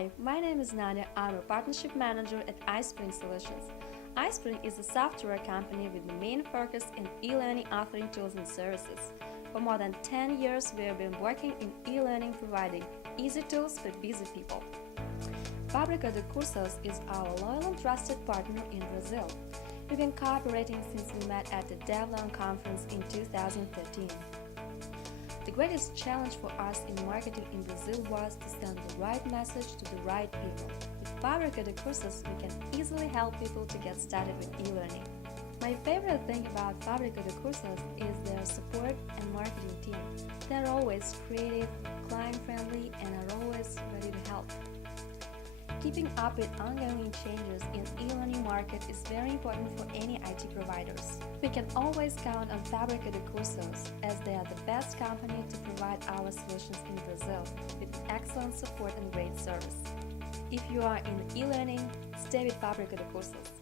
Hi, my name is Nadya. I'm a partnership manager at iSpring Solutions. iSpring is a software company with the main focus in e-learning authoring tools and services. For more than 10 years, we have been working in e-learning, providing easy tools for busy people. Fábrica de Cursos is our loyal and trusted partner in Brazil. We've been cooperating since we met at the DevLearn conference in 2013. The greatest challenge for us in marketing in Brazil was to send the right message to the right people. With Fábrica de Cursos, we can easily help people to get started with e-learning. My favorite thing about Fábrica de Cursos is their support and marketing team. They're always creative, client-friendly, and are always ready to help. Keeping up with ongoing changes in e-learning market is very important for any IT providers. We can always count on Fábrica de Cursos, as they are the best company to provide our solutions in Brazil with excellent support and great service. If you are in e-learning, stay with Fábrica de Cursos.